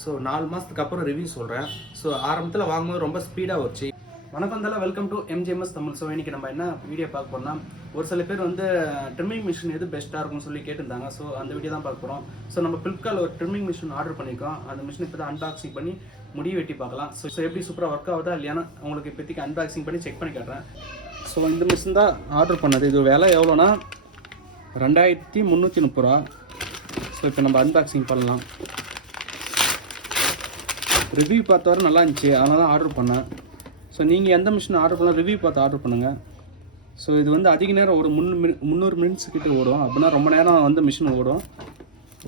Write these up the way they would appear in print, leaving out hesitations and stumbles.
So 4 மாதத்துக்கு அப்புறம் review சொல்கிறேன். ஸோ ஆரம்பத்தில் வாங்கும்போது ரொம்ப ஸ்பீடாக வச்சு. வணக்கம் தல, welcome to Mgms Tamil. So இன்றைக்கி நம்ம என்ன வீடியோ பார்க்க போகிறோம்னா, ஒரு சில பேர் வந்து ட்ரிம்மிங் மிஷின் எது பெஸ்ட்டாக இருக்கும்னு சொல்லி கேட்டிருந்தாங்க. ஸோ அந்த வீடியோ தான் பார்க்க போகிறோம். ஸோ நம்ம ஃப்ளிப்கார்ட்டில் ஒரு ட்ரிம்மிங் மிஷின் ஆர்டர் பண்ணியிருக்கோம். அந்த மிஷின் இப்போ தான் அன்பாக்சிங் பண்ணி முடி வெட்டி பார்க்கலாம். ஸோ எப்படி சூப்பராக ஒர்க் ஆகுதா இல்லையானா உங்களுக்கு இப்போதைக்கு அன்பாக்சிங் பண்ணி செக் பண்ணி காட்டுறேன். ஸோ இந்த மிஷின் தான் ஆர்டர் பண்ணது. இது விலை எவ்வளோனா 2330 ரூபா. ஸோ இப்போ நம்ம அன்பாக்சிங் பண்ணலாம். ரிவ்யூ பார்த்த வரை நல்லா இருந்துச்சு, அதனால தான் ஆர்டர் பண்ணேன். ஸோ நீங்கள் எந்த மிஷின் ஆர்டர் பண்ணலாம் ரிவ்யூ பார்த்து ஆர்டர் பண்ணுங்கள். ஸோ இது வந்து அதிக நேரம் ஒரு 300 மினிட்ஸ் கிட்ட ஓடும். அப்படின்னா ரொம்ப நேரம் வந்து மிஷின் ஓடும்.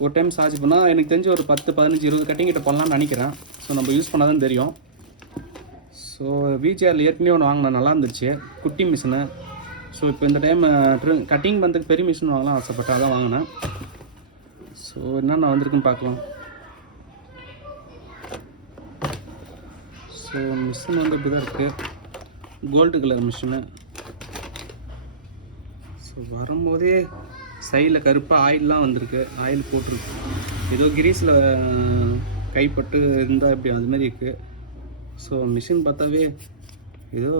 ஒரு டைம் சார்ஜ் பண்ணால் எனக்கு தெரிஞ்சு ஒரு 10, 15, 20 கட்டிங் கிட்ட பண்ணலாம்னு நினைக்கிறேன். ஸோ நம்ம யூஸ் பண்ணால் தான் தெரியும். ஸோ VGR ஏற்கனவே ஒன்று வாங்கினேன், நல்லா இருந்துச்சு, குட்டி மிஷினு. ஸோ இப்போ இந்த டைம் கட்டிங் பண்ணுறதுக்கு பெரிய மிஷின் வாங்கலாம் ஆசைப்பட்டேன், அதான் வாங்கினேன். ஸோ என்னென்ன வந்திருக்குன்னு பார்க்கலாம். ஸோ மிஷின் வந்து இப்படி தான் இருக்குது, கோல்டு கலர் மிஷினு. ஸோ வரும்போதே சைடில் கருப்பாக ஆயிலெலாம் வந்திருக்கு, ஆயில் போட்டிருக்கு. ஏதோ கிரீஸில் கைப்பட்டு இருந்தால் இப்படி அதுமாரி இருக்குது. ஸோ மிஷின் பார்த்தாவே ஏதோ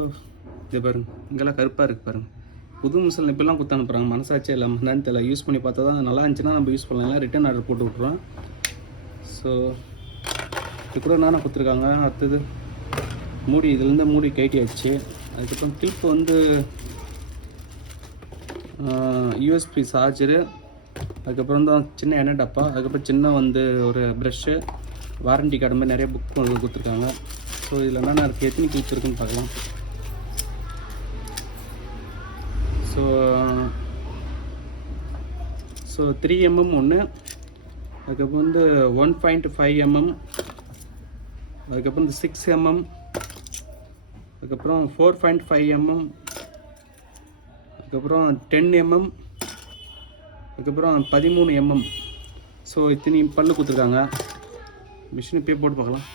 இது பாருங்க, இங்கெல்லாம் கருப்பாக இருக்குது பாருங்கள். புது மிஷின் இப்போலாம் கொடுத்து அனுப்புகிறாங்க, மனசாச்சே இல்லாமல் தான் தெரியல. யூஸ் பண்ணி பார்த்தா தான் நல்லா இருந்துச்சுன்னா நம்ம யூஸ் பண்ணலாம், ரிட்டன் ஆர்டர் போட்டு விட்ருவோம். ஸோ இது கூட என்னென்ன கொடுத்துருக்காங்க. அடுத்தது மூடி, இதுலேருந்து மூடி கைட்டியாச்சு. அதுக்கப்புறம் கிளிப் வந்து USB சார்ஜரு, அதுக்கப்புறம் தான் சின்ன எண்ணெய் டப்பா, அதுக்கப்புறம் சின்ன வந்து ஒரு ப்ரெஷ்ஷு, வாரண்டி கார்டு மாதிரி நிறைய புக் கொடுத்துருக்காங்க. ஸோ இதில் என்னென்ன இருக்குது, எத்தனை கிளிப் இருக்குன்னு பார்க்கலாம். ஸோ 3 mm ஒன்று, அதுக்கப்புறம் வந்து 1.5 mm, அதுக்கப்புறம் இந்த 6 mm, அதுக்கப்புறம் 4.5 mm, அதுக்கப்புறம் 10 mm, அதுக்கப்புறம் 13 mm. ஸோ இத்தனை பல்லு கொடுத்துருக்காங்க. மிஷின் இப்போயே போட்டு பார்க்கலாம்.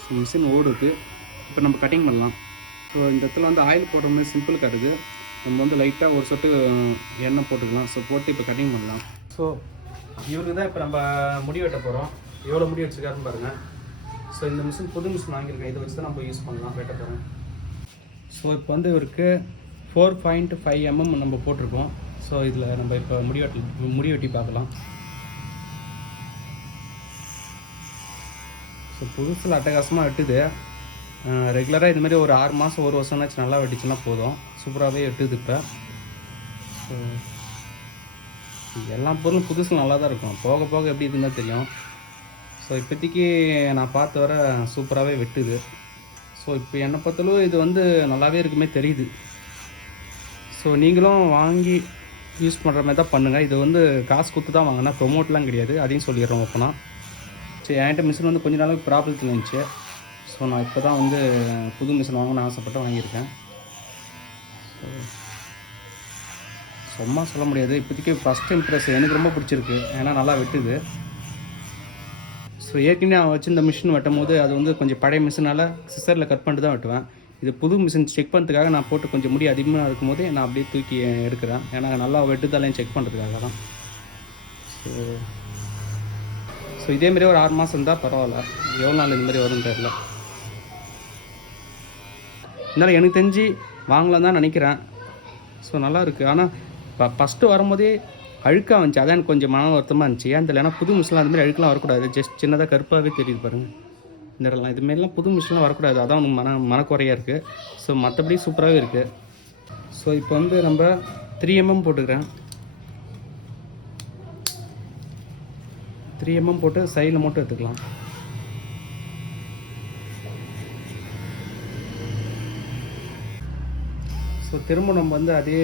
ஸோ மிஷின் ஓடுது. இப்போ நம்ம கட்டிங் பண்ணலாம். ஸோ இந்த இடத்துல வந்து ஆயில் போடுற மாதிரி சிம்பிள் காட்டுது. நம்ம வந்து லைட்டாக ஒரு சொட்டு எண்ணெய் போட்டுக்கலாம். ஸோ போட்டு இப்போ கட்டிங் பண்ணலாம். ஸோ இவருக்கு தான் இப்போ நம்ம முடி வெட்ட போகிறோம். எவ்வளோ முடி வச்சுருக்காருன்னு பாருங்கள். ஸோ இந்த மிஷின் புது மிஷின் வாங்கியிருக்கேன், இதை வச்சு தான் நம்ம யூஸ் பண்ணலாம், வெட்ட போகிறோம். ஸோ இப்போ வந்து இவருக்கு 4.5 mm நம்ம போட்டிருக்கோம். ஸோ இதில் நம்ம இப்போ முடி வெட்டி பார்க்கலாம். ஸோ புதுசில் அட்டகாசமாக வெட்டுது. ரெகுலராக இதுமாரி ஒரு 6 மாதம் 1 வருஷம்னாச்சும் நல்லா வெட்டிச்சுன்னா போதும், சூப்பராகவே வெட்டுது. இப்போ ஸோ எல்லா பொருளும் புதுசில் நல்லா தான் இருக்கும், போக போக எப்படி இருந்தால் தெரியும். ஸோ இப்போதைக்கு நான் பார்த்த வர சூப்பராகவே வெட்டுது. ஸோ இப்போ என்னை பொறுத்தளவு இது வந்து நல்லாவே இருக்குமே தெரியுது. ஸோ நீங்களும் வாங்கி யூஸ் பண்ணுற மாதிரி தான் பண்ணுங்கள். இது வந்து காசு கொடுத்து தான் வாங்கினா, ப்ரொமோட்லாம் கிடையாது, அதையும் சொல்லிடுறோம் ஓப்பனா. சரி, என்கிட்ட மிஷின் வந்து கொஞ்ச நாளுக்கு ப்ராப்ளத்தில் இருந்துச்சு. ஸோ நான் இப்போ தான் வந்து புது மிஷின் வாங்கணும்னு ஆசைப்பட்டு வாங்கியிருக்கேன். சும்மா சொல்ல முடியாது, இப்போதைக்கு ஃபஸ்ட் இம்ப்ரெஸ் எனக்கு ரொம்ப பிடிச்சிருக்கு, ஏன்னா நல்லா வெட்டுது. ஸோ ஏற்கனவே அவன் வச்சு இந்த மிஷின் வெட்டும் போது அது வந்து கொஞ்சம் பழைய மிஷினால் சிசரில் கட் பண்ணிட்டு தான் வெட்டுவேன். இது புது மிஷின் செக் பண்ணுறதுக்காக நான் போட்டு கொஞ்சம் முடி அதிகமாக இருக்கும்போது நான் அப்படியே தூக்கி எடுக்கிறேன், ஏன்னா நல்லா வெட்டுதாலையும் செக் பண்ணுறதுக்காக தான். ஸோ இதேமாரி ஒரு 6 மாதம் இருந்தால் பரவாயில்ல, எவ்வளோ நாள் இதுமாரி வரும்னு தெரியல. இருந்தாலும் எனக்கு தெரிஞ்சு வாங்கலாம் தான் நினைக்கிறேன். ஸோ நல்லாயிருக்கு. ஆனால் இப்போ ஃபஸ்ட்டு வரும்போதே அழுக்காக வந்துச்சு, அதான் எனக்கு கொஞ்சம் மன வருத்தமாக இருந்துச்சு. ஏன் தெரியல, ஏன்னா புது மிஷின்லாம் அதுமாரி அழுக்கெலாம் வரக்கூடாது. ஜஸ்ட் சின்னதாக கருப்பாகவே தெரியுது பாருங்கள். இந்த இடம்லாம் இதுமாரிலாம் புது மிஷின்லாம் வரக்கூடாது, அதான் வந்து மனக்குறையாக இருக்குது. ஸோ மற்றபடி சூப்பராகவே இருக்குது. ஸோ இப்போ வந்து நம்ம 3 mm போட்டுக்கிறேன். 3 mm போட்டு சைடில் மட்டும் எடுத்துக்கலாம். ஸோ திரும்ப நம்ம வந்து அதே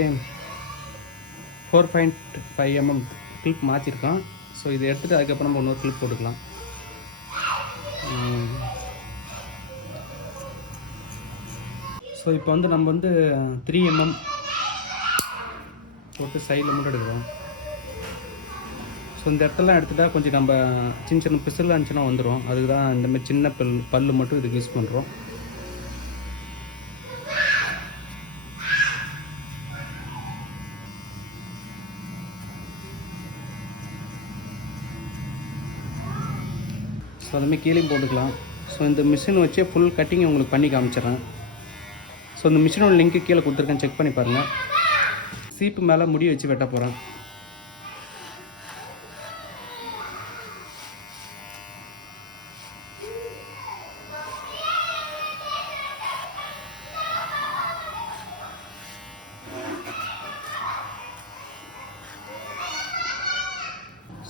4.5 mm கிளிப் மாற்றிருக்கோம். ஸோ இதை எடுத்துகிட்டு அதுக்கப்புறம் நம்ம இன்னொரு கிளிப் போட்டுக்கலாம். ஸோ இப்போ வந்து நம்ம வந்து 3 mm போட்டு சைடில் மட்டும் எடுக்கிறோம். ஸோ இந்த இடத்துலாம் எடுத்துகிட்டா கொஞ்சம் நம்ம சின்ன சின்ன பிசல் இருந்துச்சுன்னா வந்துடும், அதுக்கு தான் இந்தமாதிரி சின்ன பல்லு மட்டும் இதுக்கு யூஸ் பண்ணுறோம். ஸோ அதுமாதிரி கீழே போட்டுக்கலாம். ஸோ இந்த மிஷின் வச்சே ஃபுல் கட்டிங் உங்களுக்கு பண்ணி காமிச்சிடுறேன். ஸோ இந்த மிஷினோட லிங்க்கு கீழே கொடுத்துருக்கேன், செக் பண்ணி பாருங்கள். சீப்பு மேலே முடி வச்சு வெட்ட போகிறேன்.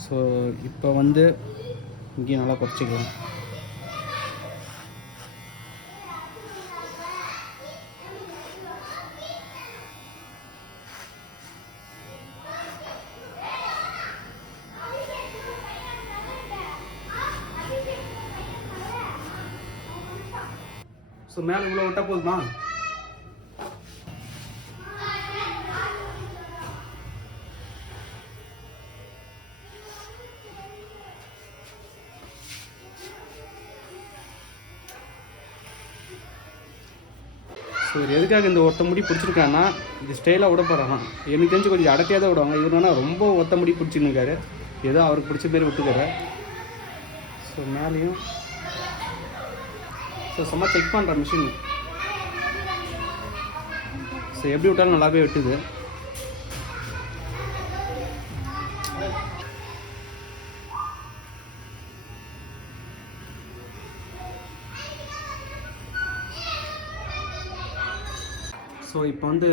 ஸோ இப்போ வந்து இங்கேயும் நல்லா குறைச்சிக்கலாம். ஸோ மேலே இவ்வளோ விட்டால் போதுமா? ஸோ எதுக்காக இந்த ஒத்த முடி பிடிச்சிருக்காங்கன்னா, இது ஸ்டைலாக விட போகிறாங்க. எனக்கு தெரிஞ்சு கொஞ்சம் அடக்கையாக தான் விடுவாங்க. இவர் வேணால் ரொம்ப ஒத்த முடி பிடிச்சிருக்காரு. ஏதோ அவருக்கு பிடிச்ச பேர் விட்டுக்காரு. ஸோ மேலேயும் ஸோ சும்மா செக் பண்ணுற மிஷின். ஸோ எப்படி விட்டாலும் நல்லாவே வெட்டுது. ஸோ இப்போ வந்து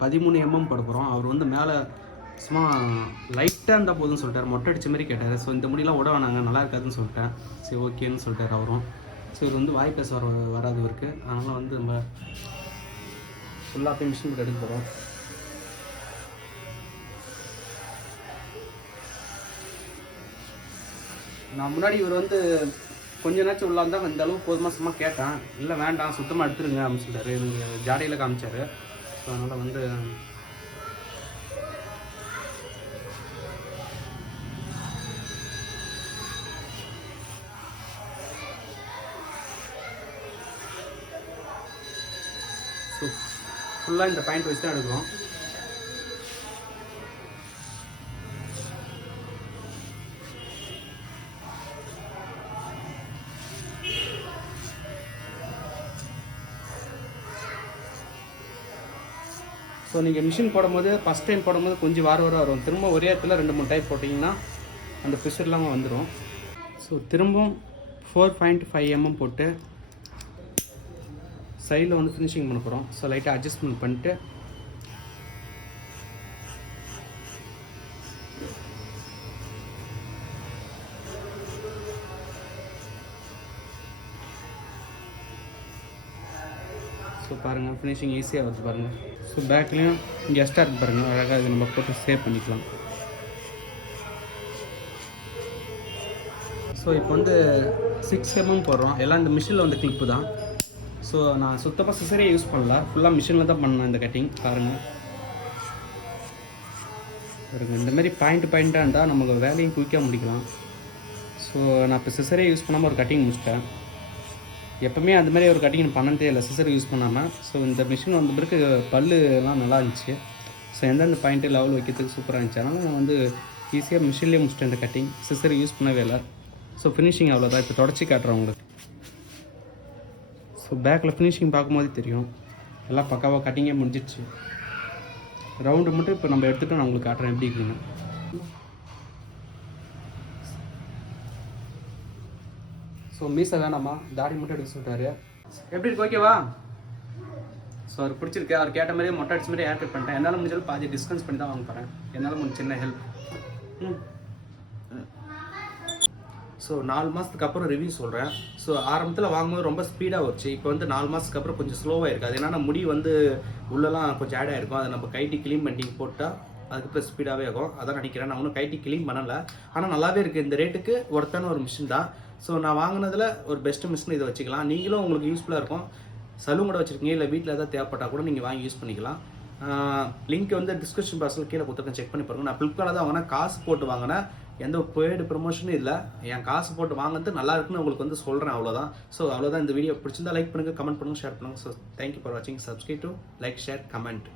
13 mm போட போகிறோம். அவர் வந்து மேலே சும்மா லைட்டாக இருந்தால் போதும்னு சொல்லிட்டார், மொட்டை அடித்த மாதிரி கேட்டார். ஸோ இந்த முடியெலாம் விட வேணாங்க, நல்லா இருக்காதுன்னு சொல்லிட்டேன். சரி ஓகேன்னு சொல்லிட்டார் அவரும். ஸோ இது வந்து வாய் பேச வராது இவருக்கு. அதனால் வந்து நம்ம ஃபுல்லாக போய் மிஷின் போட்டு எடுக்க போகிறோம். நான் முன்னாடி இவர் வந்து கொஞ்ச நேரம் உள்ளா இருந்தால் இந்த அளவுக்கு போதுமா சும்மா கேட்டேன். இல்லை வேண்டாம் சுத்தமாக எடுத்துருங்க அப்படின்னு சொல்லிட்டாரு. எனக்கு ஜாடையில் காமிச்சார். ஸோ அதனால் வந்து ஸோ ஃபுல்லாக இந்த பாயிண்ட் வச்சு தான் எடுக்கிறோம். ஸோ நீங்கள் மிஷின் போடும்போது ஃபஸ்ட் டைம் போடும்போது கொஞ்சம் வார வரும். திரும்ப ஒரே இடத்துல 2-3 டைப் போட்டிங்கன்னா அந்த ப்ரெஷர் இல்லாமல் வந்துடும். ஸோ திரும்பவும் 4.5 mm போட்டு சைடில் வந்து ஃபினிஷிங் பண்ண போகிறோம். ஸோ லைட்டாக அட்ஜஸ்ட்மெண்ட் பண்ணிட்டு ஸோ பாருங்கள் ஃபினிஷிங் ஈஸியாக வருது பாருங்கள். ஸோ பேக்லேயும் இங்கே எக்ஸ்ட்ரா இருக்குது பாருங்கள், அழகாக இது நம்ம போட்டு சேவ் பண்ணிக்கலாம். ஸோ இப்போ வந்து 6 mm போடுறோம். எல்லாம் இந்த மிஷினில் வந்து கிளிப்பு தான். ஸோ நான் சுத்தமாக சிசரே யூஸ் பண்ணல, ஃபுல்லாக மிஷினில் தான் பண்ணேன் இந்த கட்டிங். பாருங்கள் இந்தமாரி பாயிண்ட்டாக இருந்தால் நமக்கு வேலையும் குயிக்காக முடிக்கலாம். ஸோ நான் இப்போ சிசரே யூஸ் பண்ணாமல் ஒரு கட்டிங் முடிச்சிட்டேன். எப்போவுமே அதுமாதிரி ஒரு கட்டிங் பண்ணதே இல்லை சிசர் யூஸ் பண்ணாமல். ஸோ இந்த மிஷின் வந்த பிறகு பல்லுலாம் நல்லா இருந்துச்சு. ஸோ எந்தெந்த பாயிண்ட்டு லெவல் வைக்கிறதுக்கு சூப்பராக இருந்துச்சு. அதனால் நான் வந்து ஈஸியாக மிஷின்லேயே முடிச்சிட்டேன் இந்த கட்டிங். சிசர் யூஸ் பண்ணவே இல்லை. ஸோ ஃபினிஷிங் அவ்வளோதான். இப்போ தொடச்சி காட்டுறேன் உங்களுக்கு. ஸோ பேக்கில் ஃபினிஷிங் பார்க்கும்போது தெரியும் எல்லாம் பக்காவாக கட்டிங்கே முடிஞ்சிடுச்சு. ரவுண்டு மட்டும் இப்போ நம்ம எடுத்துகிட்டு நான் உங்களுக்கு காட்டுறேன் எப்படி இருக்குன்னு. ஸோ மீசை வேணாமா, தாடி மட்டும் எடுக்க சொல்லிட்டாரு. எப்படி இருக்கு, ஓகேவா? ஸோ அவர் பிடிச்சிருக்கு. அவர் கேட்ட மாதிரியே மொட்டை அடிச்ச மாதிரி ஹேர் கட் பண்ணிட்டேன். என்னால் முடிஞ்சாலும் பாதி டிஸ்கவுண்ட் பண்ணி தான் வாங்க போகிறேன். என்னால் கொஞ்சம் சின்ன ஹெல்ப். ஸோ 4 மாதத்துக்கு அப்புறம் ரிவ்யூ சொல்கிறேன். ஸோ ஆரம்பத்தில் வாங்கும்போது ரொம்ப ஸ்பீடாக வச்சு, இப்போ வந்து 4 மாதத்துக்கு அப்புறம் கொஞ்சம் ஸ்லோவாக இருக்குது. அது என்னன்னா முடி வந்து உள்ளெல்லாம் கொஞ்சம் ஆட் ஆகிருக்கும். அதை நம்ம கைட்டி க்ளீன் பண்ணி போட்டால் அதுக்கப்புறம் ஸ்பீடாகவே ஆகும். அதான் நினைக்கிறேன். நான் ஒன்றும் கைட்டி க்ளீன் பண்ணலை, ஆனால் நல்லாவே இருக்குது. இந்த ரேட்டுக்கு ஒருத்தான ஒரு மிஷின் தான். ஸோ நான் வாங்கினதில் ஒரு பெஸ்ட்டு மிஷின் இதை வச்சுக்கலாம். நீங்களும் உங்களுக்கு யூஸ்ஃபுல்லாக இருக்கும். சலூன் கூட வச்சுருக்கீங்க, இல்லை வீட்டில் எதாவது தேவைப்பட்டால் கூட நீங்கள் வாங்கி யூஸ் பண்ணிக்கலாம். லிங்க் வந்து டிஸ்கிரிப்ஷன் பாக்ஸில் கீழே கொடுத்துருக்கேன், செக் பண்ணி பாருங்கள். நான் ஃப்ளிப்கார்ட்டில் தான் வாங்கினேன், காசு போட்டு வாங்கினேன். எந்த பெய்டு ப்ரொமோஷனும் இல்லை. என் காசு போட்டு வாங்கினது நல்லா இருக்குன்னு உங்களுக்கு வந்து சொல்கிறேன், அவ்வளோதான். ஸோ அவ்வளோதான். இந்த வீடியோ பிடிச்சிருந்தா லைக் பண்ணுங்கள், கமெண்ட் பண்ணுங்கள், ஷேர் பண்ணுங்கள். ஸோ தேங்க்யூ ஃபார் வாட்சிங். Subscribe to like, share, comment.